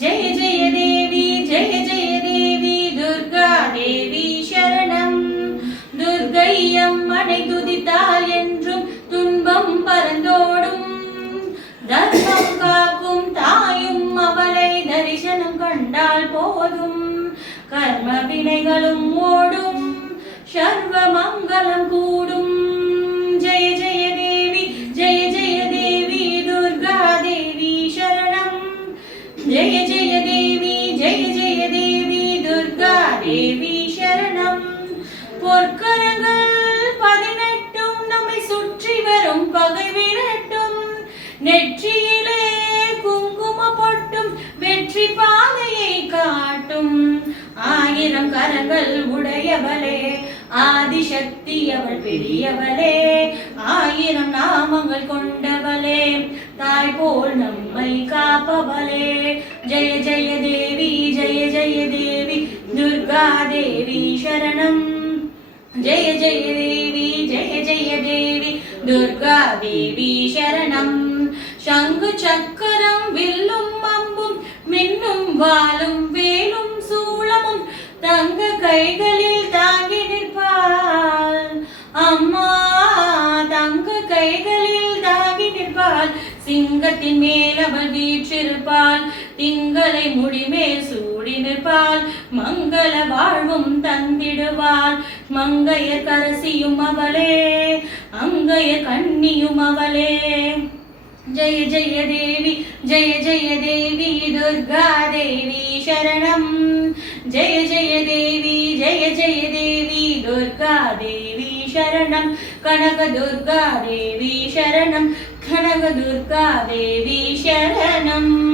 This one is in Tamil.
ஜெய ஜெய தேவி ஜெய ஜெய தேவி துர்கா தேவி சரணம். துர்கை அம்மனை துதித்தால் என்றும் துன்பம் பறந்தோடும் தர்மம் காக்கும் தாயும் அவளை தரிசனம் கண்டால் போதும். கர்ம வினைகளும் ஓடும். சர்வ மங்களம் கூடும். ஜெய தேவி ஜெய ஜெய தேவி துர்கா தேவி சரணம். பொற்கரங்கள் பதினெட்டும் நம்மை சுற்றி வரும் பகை விரட்டும். நெற்றியிலே குங்கும பொட்டும் வெற்றி பாதையை காட்டும். ஆயிரம் கரங்கள் உடையவளே ஆதிசக்தி அவள் பெரியவளே. ஆயிரம் நாமங்கள் கொண்ட தாய் போல் நம்மை காப்பவளே. ஜெய ஜெய தேவி ஜெய ஜெய தேவி துர்கா தேவி சரணம். ஜெய ஜெய தேவி ஜெய ஜெய தேவி துர்கா தேவி சரணம். சங்கு சக்கரம் வில்லும் அம்பும் மின்னும் வாளும் வேலும் சூளமும் தங்க கைகளில் தாங்கி நிற்பாள். அம்மா தங்க கைகள் சிங்கத்தின் மேல் அவள் வீற்றிருப்பாள். திங்களை முடிமேல் சூடி நிற்பாள். மங்கள வாழ்வும் தந்திடுவாள். மங்கையர் கரசியும் அவளே அங்கையர் கண்ணியும் அவளே. ஜெய ஜெய தேவி ஜெய ஜெய தேவி துர்கா தேவி சரணம். ஜெய ஜெய தேவி ஜெய ஜெய தேவி துர்கா தேவி சரணம். கனகதுர்கா தேவி சரணம். கனகதுர்கா தேவி சரணம்.